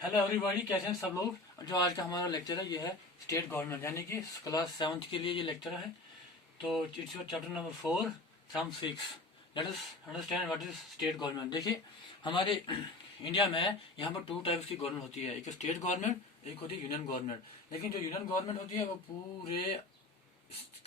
Hello everybody, कैसे हैं सब लोग। जो आज का हमारा लेक्चर है ये है स्टेट गवर्नमेंट, यानी कि क्लास 7th के लिए ये लेक्चर है। तो it's your chapter number 4 from 6। Let us understand what is state government. देखिए, हमारे इंडिया में यहाँ पर 2 टाइप्स की गवर्नमेंट होती है, एक स्टेट गवर्नमेंट, एक होती है यूनियन गवर्नमेंट। लेकिन जो यूनियन गवर्नमेंट होती है वो पूरे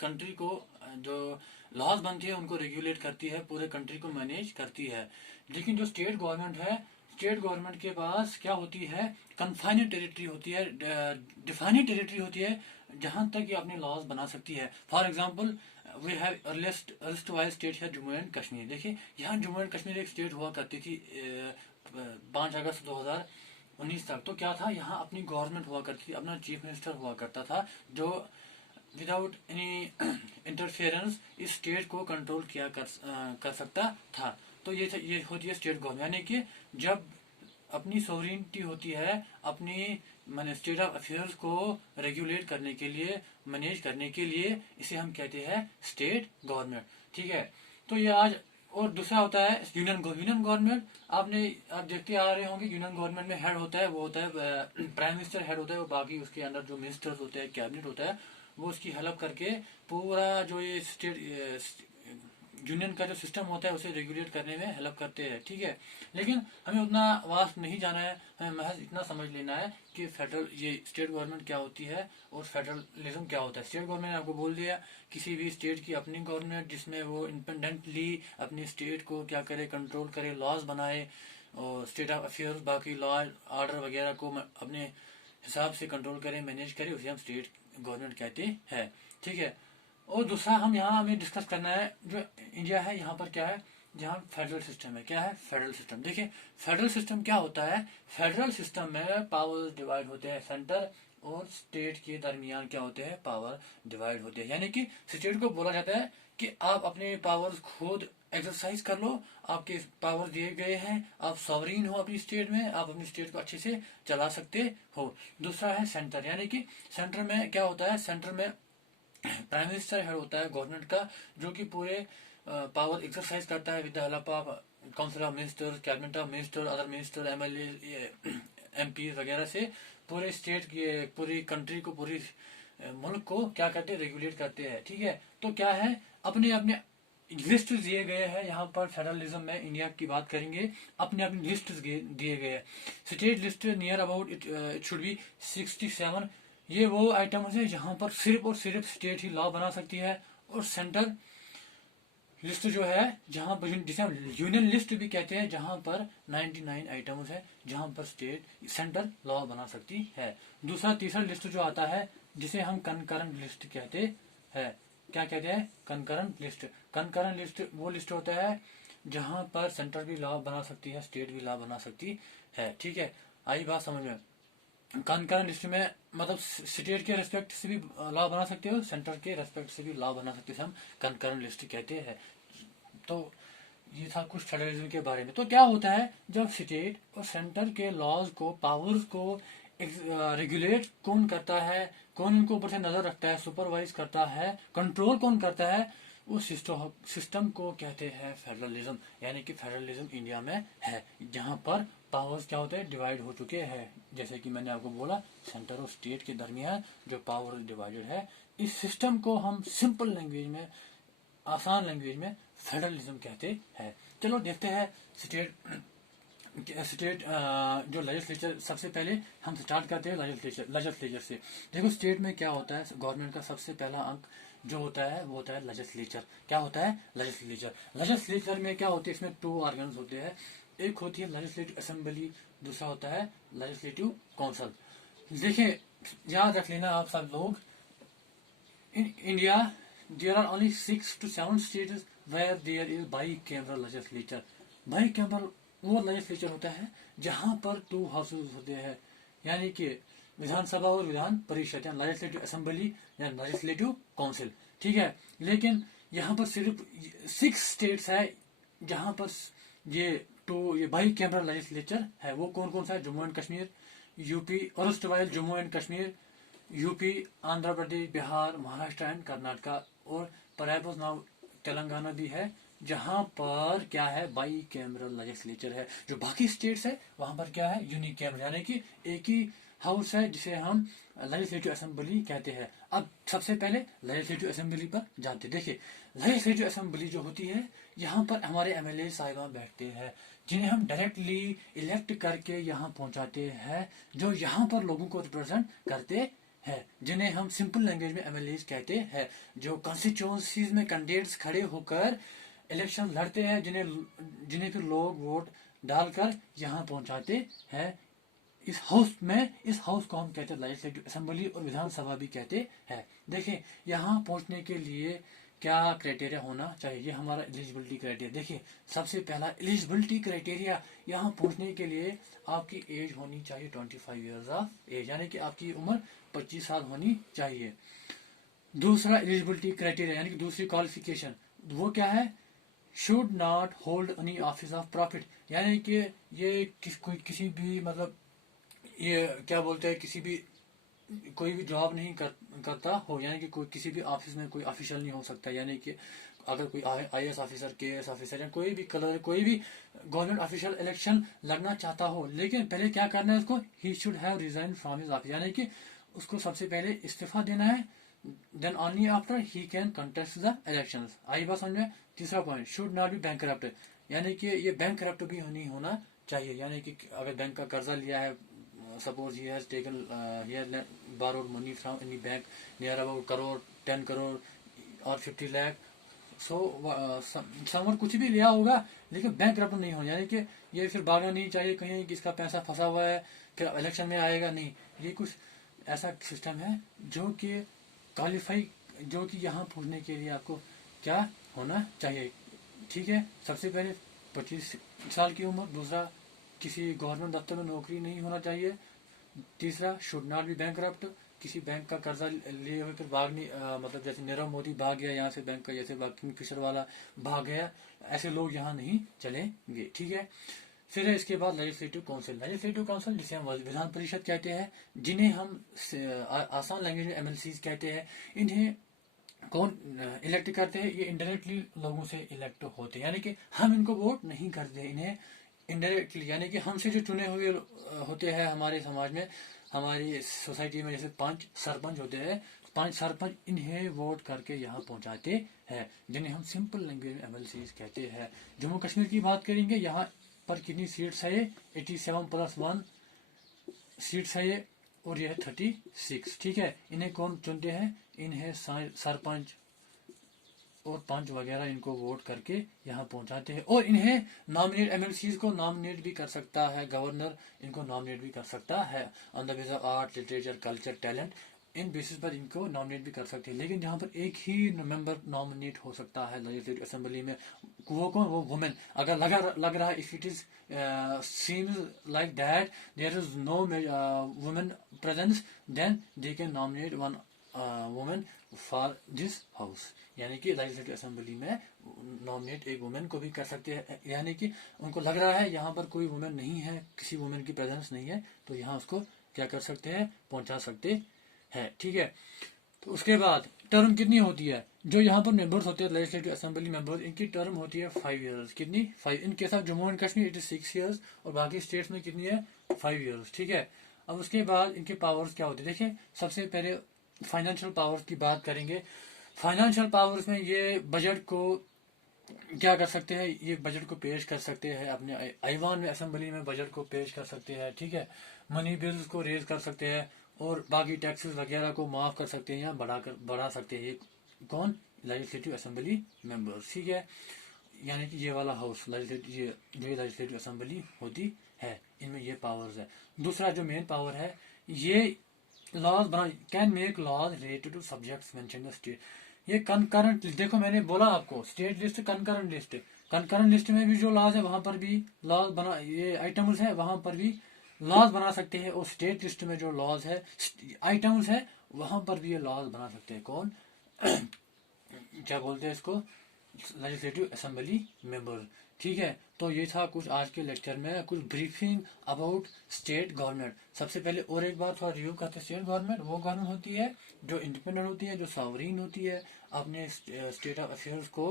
कंट्री को जो लॉज बनती है उनको रेगुलेट करती है, पूरे कंट्री को मैनेज करती है। लेकिन जो स्टेट गवर्नमेंट है, स्टेट गवर्नमेंट के पास क्या होती है, कन्फाइनेड टेरिटरी होती है, डिफाइनेड टेरिटरी होती है, जहां तक ये अपने लॉज बना सकती है। For example, we have earliest wise state है जम्मू एंड कश्मीर। देखिए, यहाँ जम्मू एंड कश्मीर एक स्टेट हुआ करती थी 5 अगस्त 2019 तक। तो क्या था, यहाँ अपनी गवर्नमेंट हुआ करती थी, अपना चीफ मिनिस्टर हुआ करता था, जो विदाउट एनी इंटरफेरेंस इस स्टेट को कंट्रोल किया कर सकता था। तो ये होती है स्टेट गवर्नमेंट, यानी कि जब अपनी सोवरेनिटी होती है, अपनी मैंने स्टेट ऑफ अफेयर्स को रेगुलेट करने के लिए, मैनेज करने के लिए, इसे हम कहते हैं स्टेट गवर्नमेंट। ठीक है। तो ये आज, और दूसरा होता है यूनियन गवर्नमेंट। आप देखते आ रहे होंगे, यूनियन गवर्नमेंट में हेड होता है, वो होता है प्राइम मिनिस्टर हेड होता है, वो बाकी उसके अंदर जो मिनिस्टर्स होते हैं, कैबिनेट होता है, वो उसकी हेल्प करके पूरा जो ये स्टेट यूनियन का जो सिस्टम होता है उसे रेगुलेट करने में हेल्प करते हैं। ठीक है। लेकिन हमें उतना वास्ट नहीं जाना है, हमें महज इतना समझ लेना है कि फेडरल, ये स्टेट गवर्नमेंट क्या होती है और फेडरलिज्म क्या होता है। स्टेट गवर्नमेंट ने आपको बोल दिया, किसी भी स्टेट की अपनी गवर्नमेंट, जिसमें वो इंडिपेंडेंटली अपनी स्टेट को क्या करे, कंट्रोल करे, लॉज बनाए, और स्टेट ऑफ अफेयर्स, बाकी लॉ ऑर्डर वगैरह को अपने हिसाब से कंट्रोल करे, मैनेज करे, उसे हम स्टेट गवर्नमेंट कहते हैं। ठीक है। और दूसरा हम यहाँ हमें डिस्कस करना है, जो इंडिया है यहाँ पर क्या है, जहाँ फेडरल सिस्टम है। क्या है फेडरल सिस्टम? देखिए, फेडरल सिस्टम क्या होता है, फेडरल सिस्टम में पावर डिवाइड होते हैं, सेंटर और स्टेट के दरमियान क्या होते हैं, पावर डिवाइड होते हैं। यानी कि स्टेट को बोला जाता है कि आप अपने पावर्स खुद एक्सरसाइज कर लो, आपके पावर दिए गए हैं, आप सॉवरीन हो अपनी स्टेट में, आप अपनी स्टेट को अच्छे से चला सकते हो। दूसरा है सेंटर, यानी कि सेंटर में क्या होता है, सेंटर में प्राइम मिनिस्टर हेड होता है गवर्नमेंट का, जो कि पूरे पावर एक्सरसाइज करता है with the help of council of minister, cabinet of minister, other minister, MLA, MP वगैरह से पूरे स्टेट की, पूरी कंट्री को, पूरी मुल्क को क्या करते हैं, रेगुलेट करते हैं। ठीक है। तो क्या है, अपने अपने लिस्ट दिए गए हैं। यहाँ पर फेडरलिज्म में इंडिया की बात करेंगे, अपने अपने लिस्ट दिए गए हैं। State list near about it should be 67। ये वो आइटम्स है जहां पर सिर्फ और सिर्फ स्टेट ही लॉ बना सकती है। और सेंट्रल लिस्ट जो है, जहां पर, जिसे हम यूनियन लिस्ट भी कहते हैं, जहां पर 99 आइटम्स है, जहां पर स्टेट सेंट्रल लॉ बना सकती है। तीसरा लिस्ट जो आता है, जिसे हम कंकरेंट लिस्ट कहते हैं। क्या कहते हैं? Concurrent list. कंकरेंट लिस्ट वो लिस्ट होता है जहां पर सेंट्रल भी लॉ बना सकती है, स्टेट भी लॉ बना सकती है। ठीक है। आई बात समझ में? कंकरेंट लिस्ट में मतलब स्टेट के रेस्पेक्ट से भी लॉ बना सकते हो, सेंटर के रेस्पेक्ट से भी लॉ बना सकते हैं, हम कंकरेंट लिस्ट कहते हैं। तो ये था कुछ फेडरलिज्म के बारे में। तो क्या होता है, जब स्टेट और सेंटर के लॉज को, पावर्स को रेगुलेट कौन करता है, कौन इनको ऊपर से नजर रखता है, सुपरवाइज करता है, कंट्रोल कौन करता है, उस सिस्टम को कहते हैं फेडरलिज्म। यानी कि फेडरलिज्म इंडिया में है, जहां पर पावर्स क्या होते हैं, डिवाइड हो चुके हैं। जैसे कि मैंने आपको बोला, सेंटर और स्टेट के दरमियान जो पावर डिवाइडेड है, इस सिस्टम को हम सिंपल लैंग्वेज में, आसान लैंग्वेज में फेडरलिज्म कहते हैं। चलो देखते हैं स्टेट जो लेजिस्लेचर। सबसे पहले हम स्टार्ट करते हैं लेजिस्लेचर से। देखो, स्टेट में क्या होता है, गवर्नमेंट का सबसे पहला अंक जो होता है वो होता है लेजिस्लेचर। क्या होता है? लेजिस्लेचर। लेजिस्लेचर में क्या होती है, इसमें 2 ऑर्गन्स होते हैं। एक होती है लेजिस्लेटिव असेंबली, दूसरा होता है लेजिस्लेटिव काउंसिल। देखिए, याद रख लेना आप सब लोग, in India there are only 6 to 7 states where there is bicameral legislature। Bicameral वो लेजिस्लेचर होता है जहां पर 2 हाउसेज होते हैं, यानी कि विधानसभा और विधान परिषद, या लेजिस्लेटिव असेंबली या लेजिस्लेटिव काउंसिल। ठीक है। लेकिन यहाँ पर सिर्फ 6 स्टेट्स है जहां पर ये बाईकैमरल लेजिस्लेचर है। वो कौन कौन सा है? जम्मू एंड कश्मीर, यूपी, और Jammu and Kashmir, UP, Andhra Pradesh, Bihar, Maharashtra and Karnataka, और परहैप्स नाउ तेलंगाना भी है, जहां पर क्या है, बाई कैमरल लेजिस्लेचर है। जो बाकी स्टेट्स है वहां पर क्या है, यूनिकैमरल, यानी कि एक ही हाउस है जिसे हम लेजिस्लेटिव असेंबली कहते हैं। अब सबसे पहले लेजिस्लेटिव असेंबली पर जाते। देखिए लेजिस्लेटिव असेंबली जो होती है, यहाँ पर हमारे एमएलए साहिबान बैठते हैं, जिन्हें हम डायरेक्टली इलेक्ट करके यहाँ पहुंचाते हैं, जो यहाँ पर लोगों को रिप्रेजेंट करते हैं, जिन्हें हम सिंपल लैंग्वेज में एमएलए कहते हैं। जो कॉन्स्टिट्यूंसीज में कैंडिडेट्स खड़े होकर इलेक्शन लड़ते हैं, जिन्हें फिर लोग वोट डालकर यहाँ पहुंचाते हैं। इस हाउस को हम कहते हैं लेजिस्लेटिव असेंबली, और विधानसभा भी कहते हैं। देखिए यहाँ पहुंचने के लिए क्या क्राइटेरिया होना चाहिए, ये हमारा एलिजिबिलिटी क्राइटेरिया। देखिए सबसे पहला एलिजिबिलिटी क्राइटेरिया, यहाँ पहुंचने के लिए आपकी एज होनी चाहिए 25 ईयर्स ऑफ एज, यानी कि आपकी उम्र 25 साल होनी चाहिए। दूसरा एलिजिबिलिटी क्राइटेरिया यानी कि दूसरी क्वालिफिकेशन, वो क्या है, should not hold any office of profit, यानी कि ये किसी भी मतलब ये क्या बोलते हैं, कोई भी जॉब नहीं करता हो, यानी कि कोई किसी भी ऑफिस में कोई ऑफिशियल नहीं हो सकता। यानी कि अगर कोई आईएएस ऑफिसर, केएएस ऑफिसर या कोई भी गवर्नमेंट ऑफिशियल इलेक्शन लड़ना चाहता हो, लेकिन पहले क्या करना है उसको, he should have resign from his office, यानी कि उसको सबसे पहले इस्तीफा देना है, then only after he can contest the elections. आई बात समझ में। तीसरा point, should not be bankrupt, यानी कि ये बैंकरप्ट भी नहीं होना चाहिए, यानी कि अगर बैंक का कर्जा लिया है, suppose he has taken he has borrowed money from any bank near about crore, 10 crore और 50 लाख, सो समर कुछ भी लिया होगा, लेकिन बैंक करप्ट नहीं हो, यानी कि ये फिर भागना नहीं चाहिए कहीं कि इसका पैसा फंसा हुआ है फिर इलेक्शन में आएगा, नहीं। ये कुछ ऐसा सिस्टम है जो कि क्वालिफाई, जो कि यहाँ पूछने के लिए आपको क्या होना चाहिए, ठीक है। सबसे पहले 25 साल की उम्र, दूसरा किसी गवर्नमेंट दफ्तर में नौकरी नहीं होना चाहिए, तीसरा शुड नॉट बी बैंकरप्ट, किसी बैंक का कर्जा लिए हुए फिर भागने, मतलब जैसे नीरव मोदी भाग गया यहाँ से बैंक का, जैसे किंगफिशर वाला भाग गया, ऐसे लोग यहाँ नहीं चलेंगे, ठीक है। फिर है इसके बाद लेजिस्लेटिव काउंसिल जिसे हम विधान परिषद कहते हैं, जिन्हें हम आसान लैंग्वेज में एमएलसीज कहते हैं। इन्हें कौन इलेक्ट करते हैं, ये इंडायरेक्टली लोगों से इलेक्ट होते हैं, यानी कि हम इनको वोट नहीं करते, इन्हें इनडायरेक्टली, यानी कि हमसे जो चुने हुए होते हैं हमारे समाज में, हमारी सोसाइटी में, जैसे 5 सरपंच होते हैं, 5 सरपंच इन्हें वोट करके यहाँ पहुंचाते हैं, जिन्हें हम सिंपल लैंग्वेज में एमएलसीज कहते हैं। जम्मू कश्मीर की बात करेंगे, यहाँ पर कितनी सीट्स है, 87+1 सीट्स है ये, और यह है 36, ठीक है। इन्हें कौन चुनते हैं, इन्हें सरपंच और पंच वगैरह इनको वोट करके यहाँ पहुंचाते हैं, और इन्हें नॉमिनेट, एमएलसीज को नॉमिनेट भी कर सकता है गवर्नर, इनको नॉमिनेट भी कर सकता है on the basis of art, literature, culture, talent, in basis पर इनको नॉमिनेट भी कर सकते हैं। लेकिन यहाँ पर एक ही मेंबर नॉमिनेट हो सकता है लेजिस्लेटिव असेंबली में, वो कौन, वो वुमेन। अगर लग रहा है if it is seems like that there is no women presence, then they can nominate one women for this house, यानी कि लेजिस्लेटिव असेंबली में नॉमिनेट एक वुमेन को भी कर सकते हैं, यानी कि उनको लग रहा है यहाँ पर कोई वुमेन नहीं है, किसी वुमेन की प्रेजेंस नहीं है, तो यहाँ उसको क्या कर सकते हैं, पहुंचा सकते हैं, ठीक है। तो उसके बाद टर्म कितनी होती है, जो यहाँ पर मेंबर्स होते हैं लेजिस्लेटिव असेंबली मेंबर्स, इनकी टर्म होती है 5 ईयर्स। कितनी, 5। In case of Jammu and Kashmir it is 6 years, और बाकी स्टेट्स में कितनी है, 5 ईयर्स, ठीक है। अब उसके बाद इनके पावर्स क्या होते हैं, देखिए सबसे पहले फाइनेंशियल पावर्स की बात करेंगे। फाइनेंशियल पावर्स में ये बजट को क्या कर सकते हैं, ये बजट को पेश कर सकते हैं अपने ऐवान में, असेंबली में बजट को पेश कर सकते हैं, ठीक है। मनी बिल्स को रेज कर सकते हैं, और बाकी टैक्सेस वगैरह को माफ कर सकते हैं या बढ़ा सकते हैं, ये कौन, लेजिस्लेटिव असेंबली मेंबर्स, ठीक है। यानी कि ये वाला हाउस लेजिस्लेटिव असेंबली होती है, इनमें ये पावर्स है। दूसरा जो मेन पावर है, ये लॉज बना, can make laws related to subjects mentioned in the state. ये कंकरेंट, देखो मैंने बोला आपको स्टेट लिस्ट, कंकरेंट लिस्ट में भी जो लॉज है वहां पर भी लॉज बना, ये आइटम्स है वहां पर भी लॉज बना सकते हैं, और स्टेट लिस्ट में जो लॉज है, आइटम्स है, वहां पर भी ये लॉज बना सकते हैं, कौन क्या बोलते हैं इसको, लेजिस्लेटिव असेंबली मेंबर, ठीक है। तो ये था कुछ आज के लेक्चर में, कुछ ब्रीफिंग अबाउट स्टेट गवर्नमेंट। सबसे पहले और एक बार थोड़ा रिव्यू करते हैं, स्टेट गवर्नमेंट वो गवर्नमेंट होती है जो इंडिपेंडेंट होती है, जो सॉवरीन होती है, अपने स्टेट ऑफ अफेयर्स को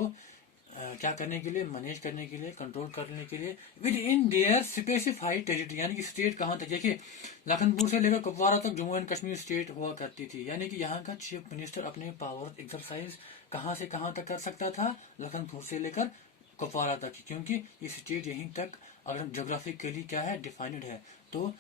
क्या करने के लिए, मैनेज करने के लिए, कंट्रोल करने के लिए with in their specified territory, यानी कि स्टेट कहाँ तक। देखिए लखनपुर से लेकर कुपवारा तक जम्मू एंड कश्मीर स्टेट हुआ करती थी, यानी कि यहाँ का चीफ मिनिस्टर अपने पावर एक्सरसाइज कहाँ से कहाँ तक कर सकता था, लखनपुर से लेकर कुपवारा तक, क्योंकि ये स्टेट यहीं तक अगर जोग्राफिकली क्या है डिफाइंड है। तो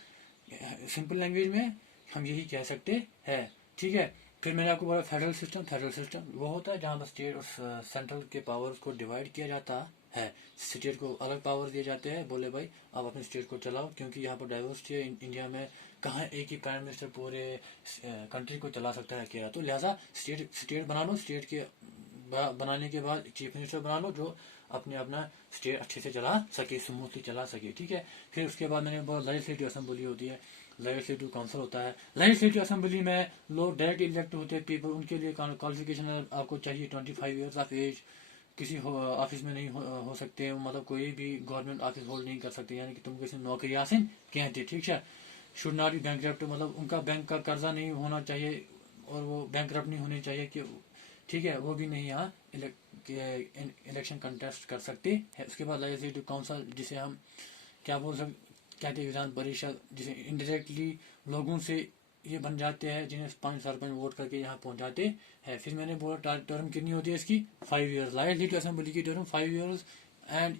सिंपल लैंग्वेज में हम यही कह सकते हैं, ठीक है। फिर मैंने आपको बोला फेडरल सिस्टम। फेडरल सिस्टम वो होता है जहाँ पर स्टेट और सेंट्रल के पावर्स को डिवाइड किया जाता है। स्टेट को अलग पावर दिए जाते हैं, बोले भाई आप अपने स्टेट को चलाओ, क्योंकि यहाँ पर डाइवर्सिटी है इंडिया में, कहाँ एक ही प्राइम मिनिस्टर पूरे कंट्री को चला सकता है क्या। तो लिहाजा स्टेट बना लो, स्टेट के बनाने के बाद चीफ मिनिस्टर बना लो जो अपना स्टेट अच्छे से चला सके, स्मूथली चला सके, ठीक है। फिर उसके बाद मैंने बहुत लेजिस्लेटिव असेंबली होती है, लेजिस्लेटिव काउंसिल होता है। लेजिस्लेटिव असेंबली में लोग डायरेक्ट इलेक्ट होते हैं पीपल, उनके लिए क्वालिफिकेशन आपको चाहिए 25 ईयर्स ऑफ एज, किसी ऑफिस में नहीं हो सकते, मतलब कोई भी गवर्नमेंट ऑफिस होल्ड नहीं कर सकते, यानी कि तुम किसी नौकरी हासिल कहते, ठीक है। शुड नॉट बी बैंकरप्ट, मतलब उनका बैंक का कर्जा नहीं होना चाहिए और वो बैंकरप्ट नहीं होने चाहिए कि, ठीक है, वो भी नहीं यहाँ इलेक्शन कंटेस्ट कर सकते हैं। उसके बाद लेजिस्लेटिव काउंसिल, जिसे हम क्या बोल सकते कहते हैं, विधान परिषद, जिसे इनडायरेक्टली लोगों से ये बन जाते हैं, जिन्हें 5 सरपंच वोट करके यहाँ पहुंचाते हैं। फिर मैंने बोला टर्म कितनी होती है इसकी, 5 ईयर्स। लेजिस्लेटिव असेंबली की term 5 years and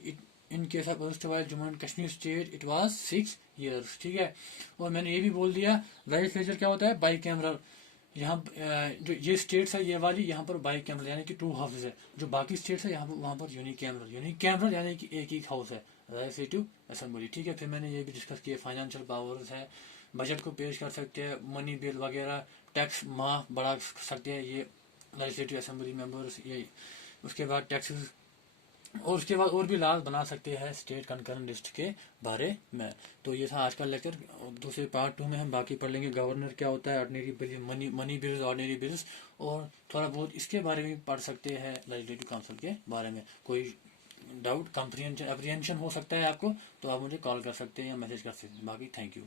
in case of erstwhile Jammu and Kashmir state it was 6 years, ठीक है। और मैंने ये भी बोल दिया लेजिस्लेचर क्या होता है, बाई कैमरल। यहाँ जो ये स्टेट्स है ये वाली, यहाँ पर बाई कैमरल यानी कि 2 हाउसेज है। जो बाकी स्टेट्स है यहाँ पर वहाँ पर यूनिकैमरल यानी कि एक ही हाउस है, लेजिस्लेटिव असेंबली, ठीक है। फिर मैंने ये भी डिस्कस किया फाइनेंशियल पावर्स है, बजट को पेश कर सकते हैं, मनी बिल वगैरह, टैक्स माफ बढ़ा सकते हैं ये लेजिस्लेटिव असेंबली मेंबर्स, ये उसके बाद टैक्सेस, और उसके बाद और भी लॉज बना सकते हैं स्टेट कंकरेंट लिस्ट के बारे में। तो ये था आज का लेक्चर। दूसरे पार्ट 2 में हम बाकी पढ़ लेंगे गवर्नर क्या होता है, ordinary bill, money bills, ordinary bills, और थोड़ा बहुत इसके बारे में पढ़ सकते हैं लेजिस्लेटिव काउंसिल के बारे में। कोई डाउट, कंप्रीहेंशन, एप्रीहेंशन हो सकता है आपको, तो आप मुझे कॉल कर सकते हैं या मैसेज कर सकते हैं। बाकी थैंक यू।